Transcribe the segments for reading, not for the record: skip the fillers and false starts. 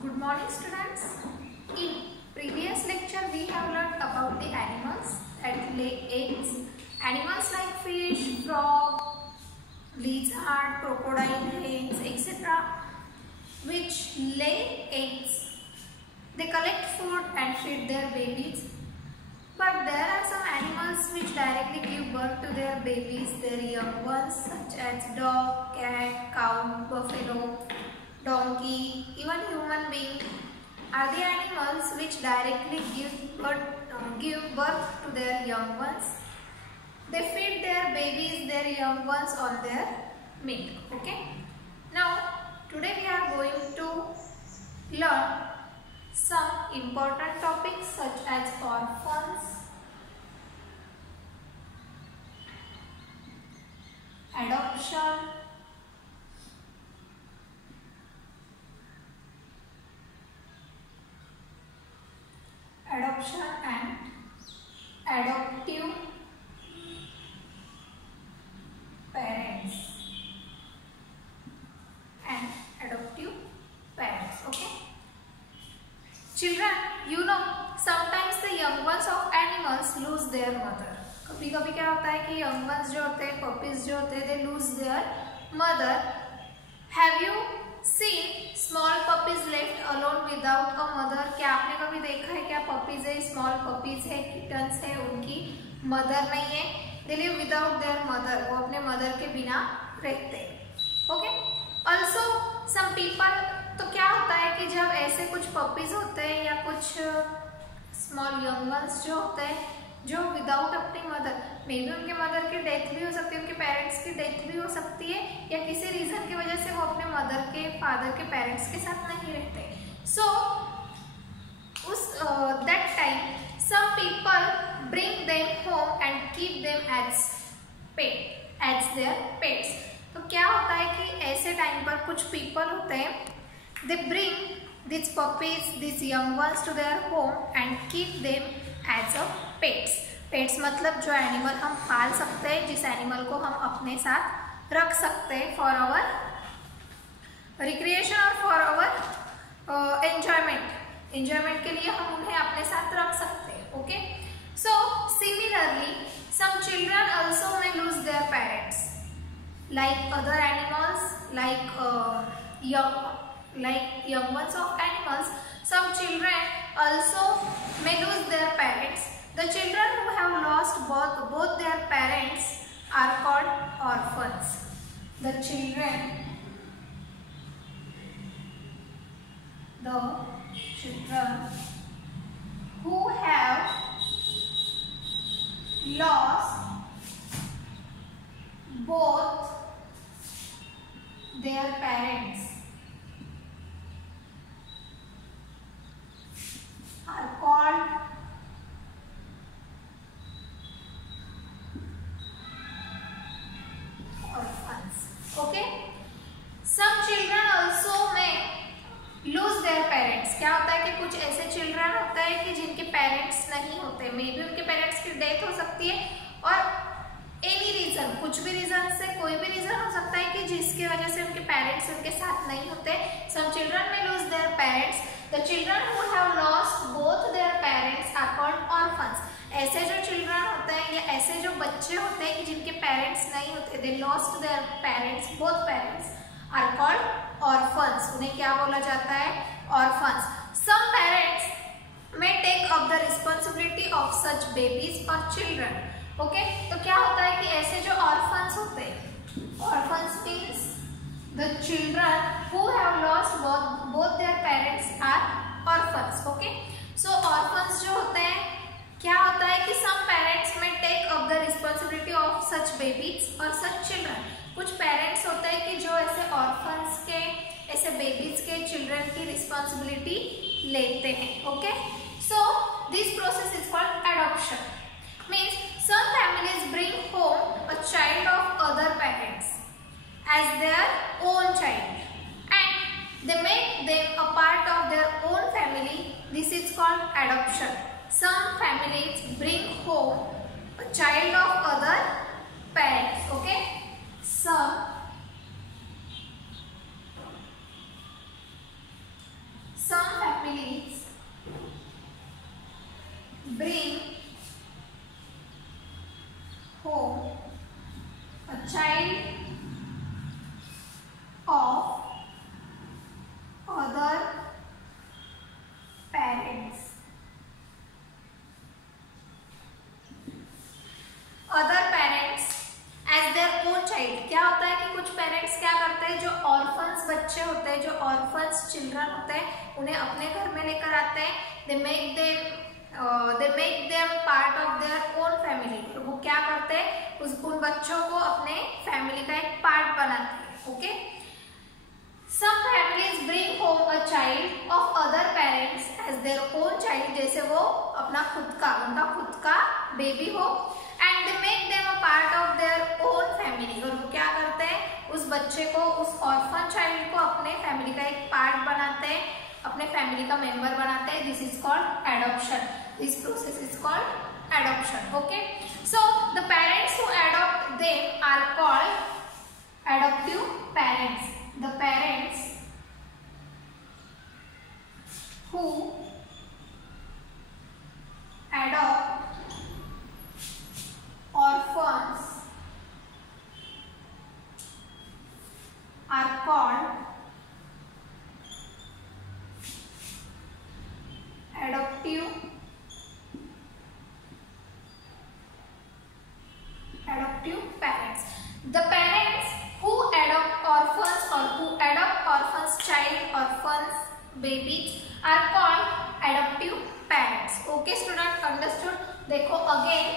Good morning, students. In previous lecture, we have learned about the animals that lay eggs. Animals like fish, frog, lizard, crocodile, hens, etc., which lay eggs. They collect food and feed their babies. But there are some animals which directly give birth to their babies, their young ones, such as dog, cat, cow, buffalo, donkey, even human being are the animals which directly give birth to their young ones. They feed their babies, their young ones on their milk. Okay. Now, today we are going to learn some important topics such as orphans, adoption, and adoptive parents Okay. Children, you know, sometimes the young ones of animals lose their mother. कभी कभी क्या होता है कि young ones जो होते हैं, puppies जो होते हैं, they lose their mother. Have you seen small puppies left alone without a mother? क्या आपने कभी देखा है क्या puppies है, small puppies है, kittens है, उनकी mother नहीं है? They live without their mother. वो अपने mother के बिना रहते हैं. Okay. Also, some people, तो क्या होता है कि जब ऐसे कुछ puppies होते हैं या कुछ small young ones जो होते हैं जो विदाउट अपनी मदर, मे बी उनके मदर की डेथ भी हो सकती है, उनके पेरेंट्स की डेथ भी हो सकती है, या किसी रीजन की वजह से वो अपने मदर के फादर के पेरेंट्स के साथ नहीं रहते. सो उस that time some people bring them home and keep them as their pets. तो क्या होता है कि ऐसे टाइम पर कुछ पीपल होते हैं, they bring these puppies, these young ones to their home and keep them as a pets. Pets मतलब जो एनिमल हम पाल सकते हैं, जिस एनिमल को हम अपने साथ रख सकते हैं फॉर आवर रिक्रिएशन और फॉर आवर एंजॉयमेंट के लिए हम उन्हें अपने साथ रख सकते हैं. Okay. So similarly some children also may lose their parents like other animals, like young ones of animals. Some children also may lose their parents. The children who have lost both their parents are called orphans. The children who have lost both their parents are called orphans. Okay. Some children also may lose their parents. क्या होता है कि कुछ ऐसे children होते हैं कि जिनके parents नहीं होते, मे बी उनके parents की death हो सकती है, और any reason, कुछ भी reason से, कोई भी reason हो सकता है कि जिसकी वजह से उनके parents उनके साथ नहीं होते. Some children may lose their parents. The children who have lost both their parents are called orphans. ऐसे जो children होते हैं या ऐसे जो बच्चे होते हैं कि जिनके parents नहीं होते, they lost their parents, both parents are called orphans. उन्हें क्या बोला जाता है? Orphans. Some parents may take up the responsibility of such babies or children. Okay? तो क्या होता है कि ऐसे जो orphans होते हैं, orphans means the children who have lost both their parents are orphans. Okay. So orphans जो होते हैं, क्या होता है कि some parents may take up the responsibility of such babies or such children. कुछ parents होते हैं कि जो ऐसे orphans के, ऐसे babies के children की responsibility लेते हैं. Okay. So this process is called adoption. Means some families bring home a child of other parents as their own child and they make them a part of their own family. This is called adoption. Some families bring home a child of other parents. Okay. Some some families bring home a child of other parents. Other parents as their own child. क्या होता है कि कुछ parents क्या करते हैं, जो orphans बच्चे होते हैं, जो ऑर्फन्स चिल्ड्रन होते हैं, उन्हें अपने घर में लेकर आते हैं। दे make them part of their own family. वो क्या करते हैं, उन बच्चों को अपने फैमिली का एक पार्ट बनाते हैं। Okay, some families bring home a child of other parents as their own child, जैसे वो अपना उनका खुद का बेबी हो। And they make them a part of their own family, और वो क्या करते हैं, उस बच्चे को, उस ऑर्फन चाइल्ड को अपने फैमिली का एक पार्ट बनाते हैं, अपने फैमिली का मेंबर बनाते हैं। This is called adoption. This process is called adoption. Okay, so the parents who adopt them are called adoptive parents. The parents who adopt orphans are called adoptive parents. The parents who adopt orphans or who adopt orphans child, orphans babies are called adoptive parents. Okay student, understood? देखो again,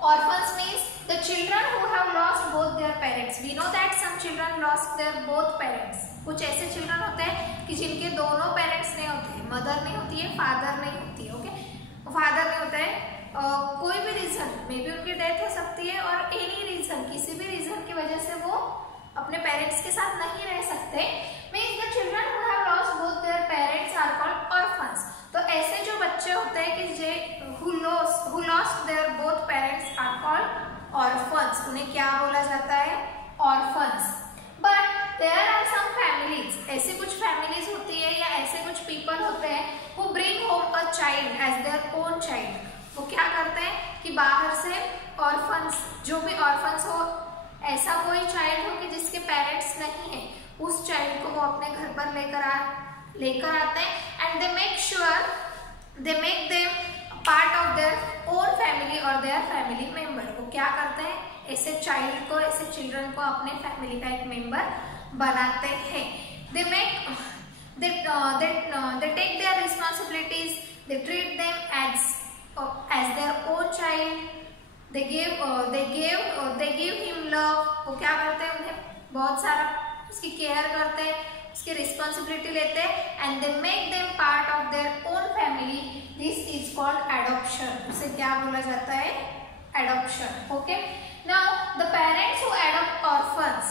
orphans means the children who have lost both their parents. We know that some children lost their both parents. कुछ ऐसे children होते हैं कि जिनके दोनों parents नहीं होते हैं, मदर नहीं होती है, फादर नहीं होती है। ओके, फादर नहीं होता है, कोई भी रीजन में भी उनकी डेथ हो सकती है, और एनी रीजन, किसी भी रीजन की वजह से वो अपने पेरेंट्स के साथ नहीं रह सकते। Means the children who have lost both their parents are called orphans. तो ऐसे जो बच्चे होते हैं कि who lost their both parents are called orphans, उन्हें क्या बोला जाता है, orphans. But there are some families, ऐसे कुछ फैमिलीज होती है या ऐसे कुछ पीपल होते हैं who bring home a child as their own child. वो क्या करते हैं कि बाहर से ऑर्फन्स, जो भी ऑर्फन्स हो, ऐसा कोई चाइल्ड हो कि जिसके पेरेंट्स नहीं है, उस चाइल्ड को वो अपने घर पर लेकर आते हैं। And they make them part of their own family और देयर फैमिली मेंबर। वो क्या करते हैं, ऐसे चाइल्ड को, ऐसे चिल्ड्रन को अपने फैमिली का एक मेंबर बनाते हैं। They take their responsibilities, they treat them as their own child, they give him love। वो क्या करते हैं, उन्हें बहुत सारा उसकी केयर करते हैं, उसकी रिस्पॉन्सिबिलिटी लेते हैं। And they make them part of their own family. This is called adoption. उसे क्या बोला जाता है, adoption. Okay, now the parents who adopt orphans,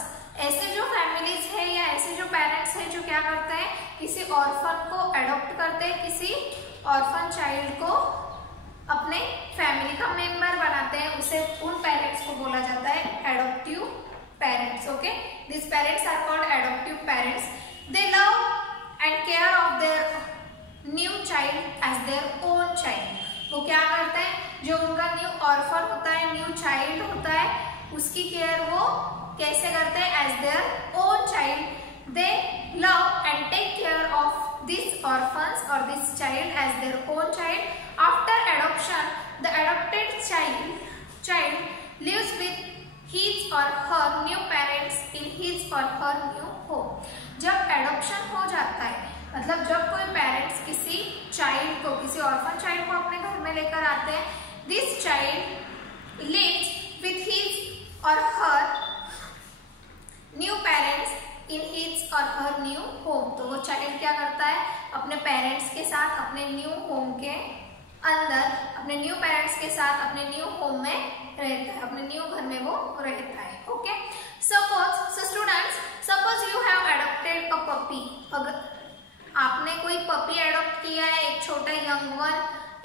ऐसे जो फैमिलीज है या ऐसे जो पेरेंट्स हैं जो क्या करते हैं, किसी ऑर्फन को एडॉप्ट करते हैं, किसी ऑर्फन चाइल्ड को अपने फैमिली का मेंबर बनाते हैं, उसे उन पेरेंट्स को बोला जाता है adoptive parents. Okay, this parents are called adoptive parents. They love and care of their new child as their own child. वो क्या करते हैं, जो उनका न्यू ऑर्फन होता है, न्यू चाइल्ड होता है, उसकी केयर वो कैसे करते हैं, as their own child. They love and take care of this orphans or this child as their own child. After adoption, the adopted child lives with his or her new parents in his or her new home. जब adoption हो जाता है, मतलब जब कोई parents किसी child को, किसी ऑर्फन चाइल्ड को अपने घर में लेकर आते हैं, this child lives with his or her new parents in his or her new home। तो वो चाइल्ड क्या करता है, अपने पेरेंट्स के साथ अपने न्यू होम के अंदर, अपने न्यू पेरेंट्स के साथ अपने न्यू होम में रहता है, अपने न्यू घर में वो रहता है। Okay, so students, suppose you have adopted a puppy. अगर आपने कोई पपी एडॉप्ट किया है, एक छोटा यंग वन,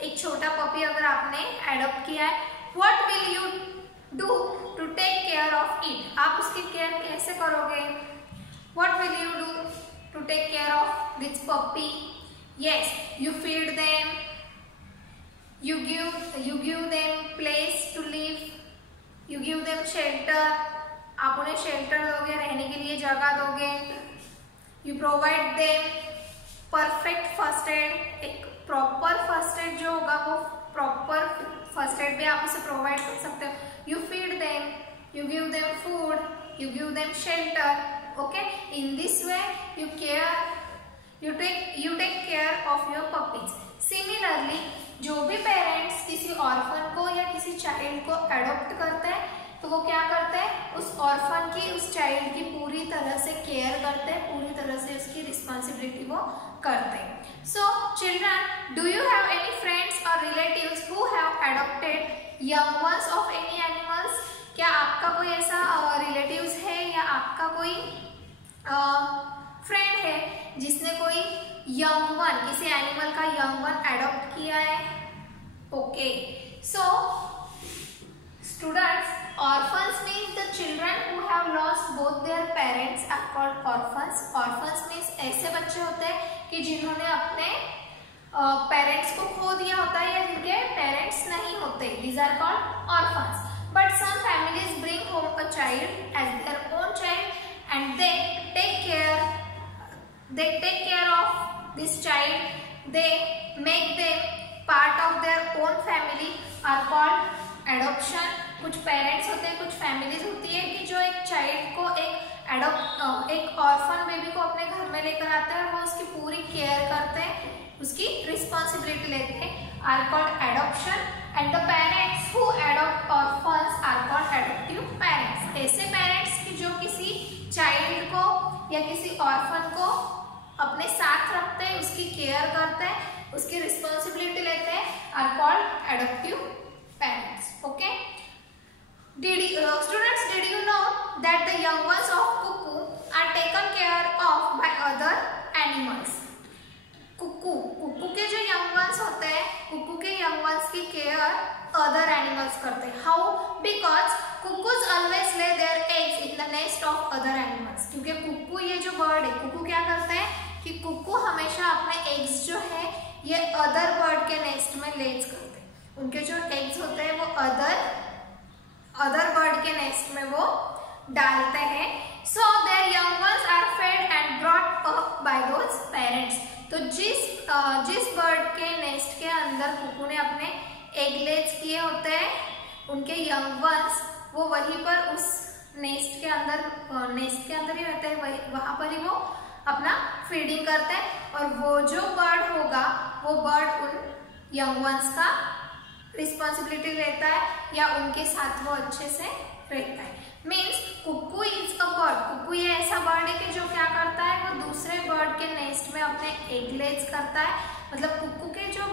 एक छोटा पपी अगर आपने एडॉप्ट किया है, what will you do to take care of it? आप उसकी केयर कैसे करोगे? What will you do to take care of this puppy? Yes, you feed them, you give them place to live, you give them shelter, आप उन्हें shelter दोगे, रहने के लिए जगह दोगे. You provide them perfect first aid, एक proper first aid जो होगा वो प्रॉपर फर्स्ट एड भी आप उसे प्रोवाइड कर सकते हो. You feed them, you give them food, you give them shelter. Okay, in this way you take care of your puppies. Similarly, जो भी पेरेंट्स किसी ऑर्फन को या किसी चाइल्ड को एडॉप्ट करते हैं तो वो क्या करते हैं, उस ऑर्फन की, उस चाइल्ड की पूरी तरह से केयर करते हैं, पूरी तरह से उसकी रिस्पॉन्सिबिलिटी वो करते हैं. So children, do you have any friends or relatives who have adopted young ones of any animals? क्या आपका कोई ऐसा रिलेटिव्स है या आपका कोई फ्रेंड है जिसने कोई यंग वन, किसी एनिमल का यंग वन एडॉप्ट किया है? Okay, so students, orphans means the children who have lost both their parents are called orphans. Orphans means ऐसे बच्चे होते हैं कि जिन्होंने अपने पेरेंट्स को खो दिया होता है या जिनके पेरेंट्स नहीं होते. These are called orphans. But some families bring home a child as their own child and they take care of this child. They make them part of their own family are called adoption. कुछ parents होते हैं, कुछ families होती है कि जो एक child को एक ऑर्फन बेबी को अपने घर में लेकर आते हैं और वो उसकी पूरी केयर करते हैं, उसकी रिस्पॉन्सिबिलिटी लेते हैं, are called adoption. And the parents who adopt orphans are called adoptive parents. ऐसे पेरेंट्स कि जो किसी चाइल्ड को या किसी ऑर्फन को अपने साथ रखते हैं, उसकी केयर करते हैं, उसकी रिस्पॉन्सिबिलिटी लेते हैं, are called adoptive parents. Okay, students, did you know that the young ones of cuckoo are taken care of by other animals? Cuckoo के जो यंग वंस होते हैं, कुक्कू के यंग वंस की केयर अदर एनिमल्स करते हैं. How? Because cuckoos always lay their eggs in the nest of other animals. क्योंकि cuckoo, ये जो बर्ड है, कुक्कू क्या करते हैं कि कुक्कू हमेशा अपने एग्स जो है ये अदर बर्ड के नेस्ट में लेज करते हैं. उनके जो एग्स होते हैं वो अदर बर्ड के नेस्ट में वो डालते हैं. So their young ones are fed and brought up by those parents. तो जिस बर्ड के नेस्ट के अंदर कुकू ने अपने एग लेज किए होते हैं, उनके यंग वंस वो वहीं पर उस नेस्ट के अंदर ही रहते हैं, वहां पर ही वो अपना फीडिंग करते हैं. और वो जो बर्ड होगा वो बर्ड उन यंग वंस का रिस्पॉन्सिबिलिटी लेता है या उनके साथ वो अच्छे से रहता है. Means cuckoo is a bird. Cuckoo ये ऐसा बर्ड है कि जो क्या करता है, वो दूसरे बर्ड के नेस्ट में अपने एग लेज करता है. मतलब कुक्कू के जो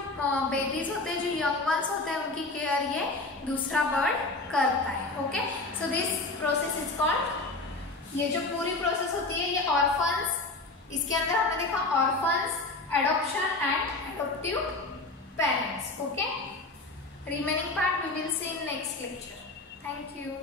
बेबीज होते हैं, जो यंग वंस होते हैं, उनकी केयर ये दूसरा बर्ड करता है. Okay, so this process is called, ये जो पूरी प्रोसेस होती है ये ऑर्फन्स, इसके अंदर हमने देखा orphans, adoption and adaptive parents. Okay, remaining part we will see in next lecture. Thank you.